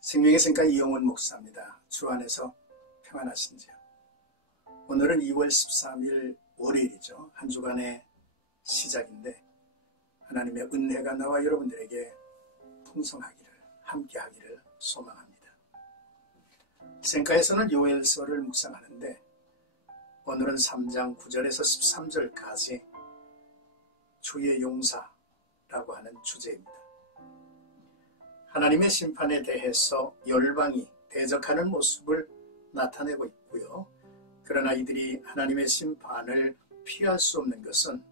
생명의 샘가 이용훈 목사입니다. 주 안에서 평안하신지요? 오늘은 2월 13일 월요일이죠. 한 주간의 시작인데 하나님의 은혜가 나와 여러분들에게 풍성하기를, 함께하기를 소망합니다. 샘가에서는 요엘서를 묵상하는데 오늘은 3장 9절에서 13절까지 주의 용사라고 하는 주제입니다. 하나님의 심판에 대해서 열방이 대적하는 모습을 나타내고 있고요. 그러나 이들이 하나님의 심판을 피할 수 없는 것은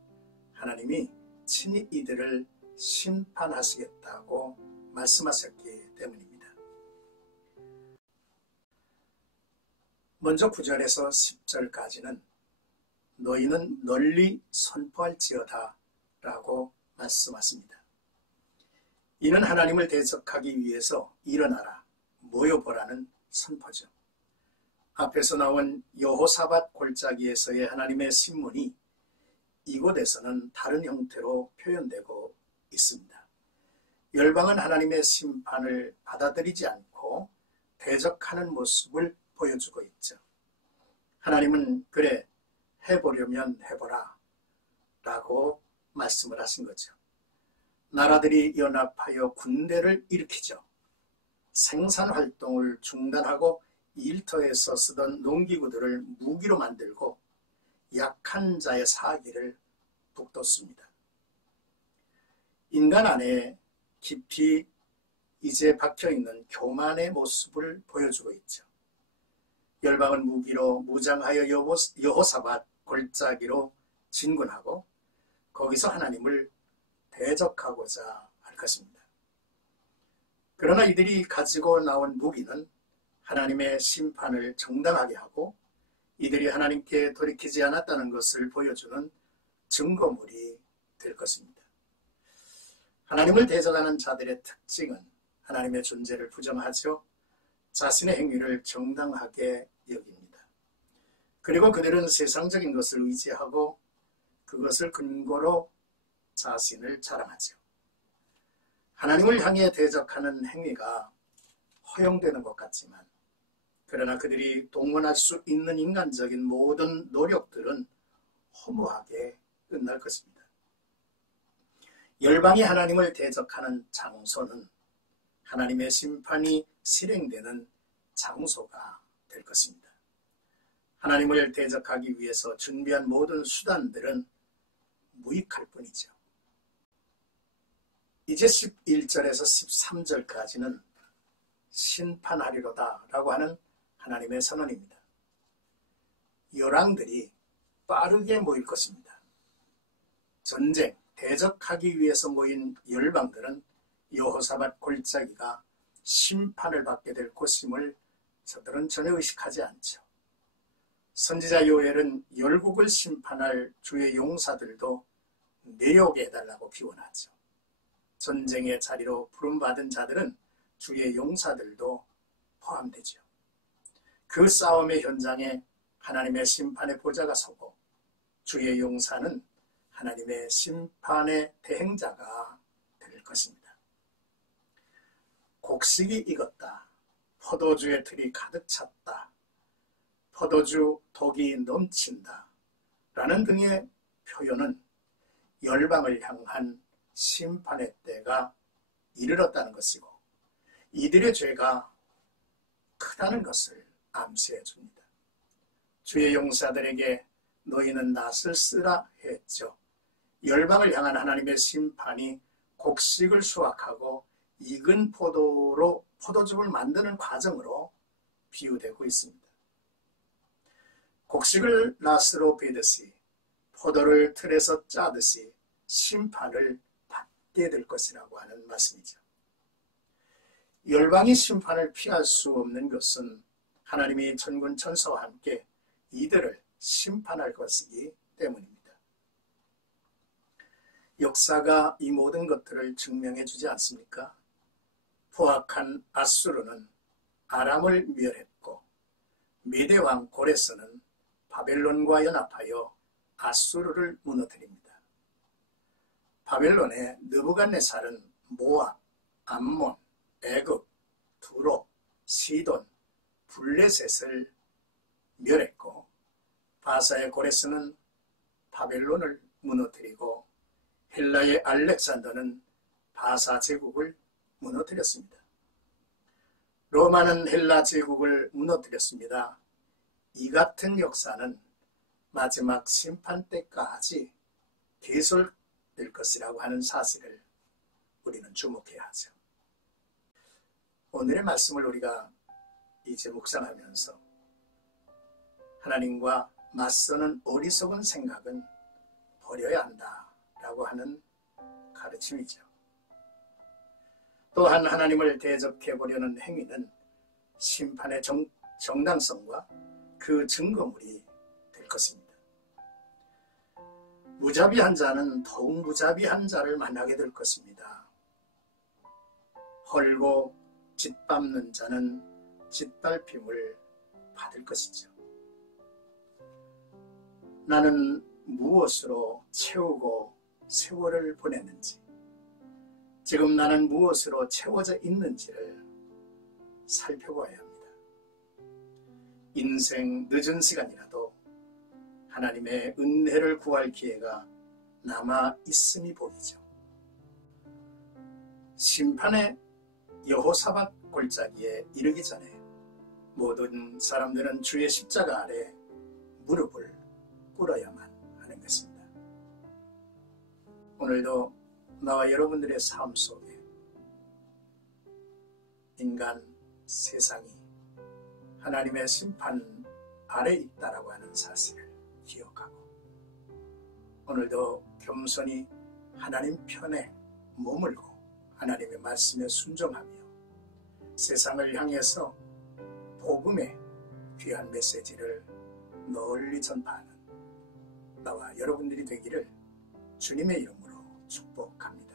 하나님이 친히 이들을 심판하시겠다고 말씀하셨기 때문입니다. 먼저 9절에서 10절까지는 너희는 널리 선포할지어다 라고 말씀하십니다. 이는 하나님을 대적하기 위해서 일어나라, 모여보라는 선포죠. 앞에서 나온 여호사밧 골짜기에서의 하나님의 신문이 이곳에서는 다른 형태로 표현되고 있습니다. 열방은 하나님의 심판을 받아들이지 않고 대적하는 모습을 보여주고 있죠. 하나님은 그래, 해보려면 해보라 라고 말씀을 하신 거죠. 나라들이 연합하여 군대를 일으키죠. 생산활동을 중단하고 일터에서 쓰던 농기구들을 무기로 만들고 약한 자의 사기를 북돋습니다. 인간 안에 깊이 이제 박혀있는 교만의 모습을 보여주고 있죠. 열방은 무기로 무장하여 여호사밧 골짜기로 진군하고 거기서 하나님을 대적하고자 할 것입니다. 그러나 이들이 가지고 나온 무기는 하나님의 심판을 정당하게 하고 이들이 하나님께 돌이키지 않았다는 것을 보여주는 증거물이 될 것입니다. 하나님을 대적하는 자들의 특징은 하나님의 존재를 부정하죠. 자신의 행위를 정당하게 여깁니다. 그리고 그들은 세상적인 것을 의지하고 그것을 근거로 자신을 자랑하죠. 하나님을 향해 대적하는 행위가 허용되는 것 같지만 그러나 그들이 동원할 수 있는 인간적인 모든 노력들은 허무하게 끝날 것입니다. 열방이 하나님을 대적하는 장소는 하나님의 심판이 실행되는 장소가 될 것입니다. 하나님을 대적하기 위해서 준비한 모든 수단들은 무익할 뿐이죠. 이제 11절에서 13절까지는 심판하리로다 라고 하는 하나님의 선언입니다. 열왕들이 빠르게 모일 것입니다. 전쟁, 대적하기 위해서 모인 열방들은 여호사밧 골짜기가 심판을 받게 될 곳임을 저들은 전혀 의식하지 않죠. 선지자 요엘은 열국을 심판할 주의 용사들도 내려오게 해달라고 기원하죠. 전쟁의 자리로 부름받은 자들은 주의 용사들도 포함되죠. 그 싸움의 현장에 하나님의 심판의 보좌가 서고 주의 용사는 하나님의 심판의 대행자가 될 것입니다. 곡식이 익었다. 포도주의 틀이 가득 찼다. 포도주 독이 넘친다. 라는 등의 표현은 열방을 향한 심판의 때가 이르렀다는 것이고 이들의 죄가 크다는 것을 암시해 줍니다. 주의 용사들에게 너희는 낫을 쓰라 했죠. 열방을 향한 하나님의 심판이 곡식을 수확하고 익은 포도로 포도즙을 만드는 과정으로 비유되고 있습니다. 곡식을 낫으로 베듯이 포도를 틀에서 짜듯이 심판을 받게 될 것이라고 하는 말씀이죠. 열방이 심판을 피할 수 없는 것은 하나님이 천군 천사와 함께 이들을 심판할 것이기 때문입니다. 역사가 이 모든 것들을 증명해 주지 않습니까? 포악한 아수르는 아람을 멸했고 메대왕 고레스는 바벨론과 연합하여 아수르를 무너뜨립니다. 바벨론의 느부갓네살은 모압, 암몬, 애굽, 두로, 시돈, 블레셋을 멸했고 바사의 고레스는 바벨론을 무너뜨리고 헬라의 알렉산더는 바사 제국을 무너뜨렸습니다. 로마는 헬라 제국을 무너뜨렸습니다. 이 같은 역사는 마지막 심판 때까지 계속될 것이라고 하는 사실을 우리는 주목해야 하죠. 오늘의 말씀을 우리가 이제 묵상하면서 하나님과 맞서는 어리석은 생각은 버려야 한다라고 하는 가르침이죠. 또한 하나님을 대적해보려는 행위는 심판의 정당성과 그 증거물이 될 것입니다. 무자비한 자는 더욱 무자비한 자를 만나게 될 것입니다. 헐고 짓밟는 자는 짓밟힘을 받을 것이죠. 나는 무엇으로 채우고 세월을 보냈는지, 지금 나는 무엇으로 채워져 있는지를 살펴봐야 합니다. 인생 늦은 시간이라도 하나님의 은혜를 구할 기회가 남아 있음이 보이죠. 심판의 여호사밧 골짜기에 이르기 전에 모든 사람들은 주의 십자가 아래 무릎을 꿇어야만 하는 것입니다. 오늘도 나와 여러분들의 삶 속에 인간, 세상이 하나님의 심판 아래 있다라고 하는 사실을 기억하고 오늘도 겸손히 하나님 편에 머물고 하나님의 말씀에 순종하며 세상을 향해서 복음의 귀한 메시지를 널리 전파하는 나와 여러분들이 되기를 주님의 이름으로 축복합니다.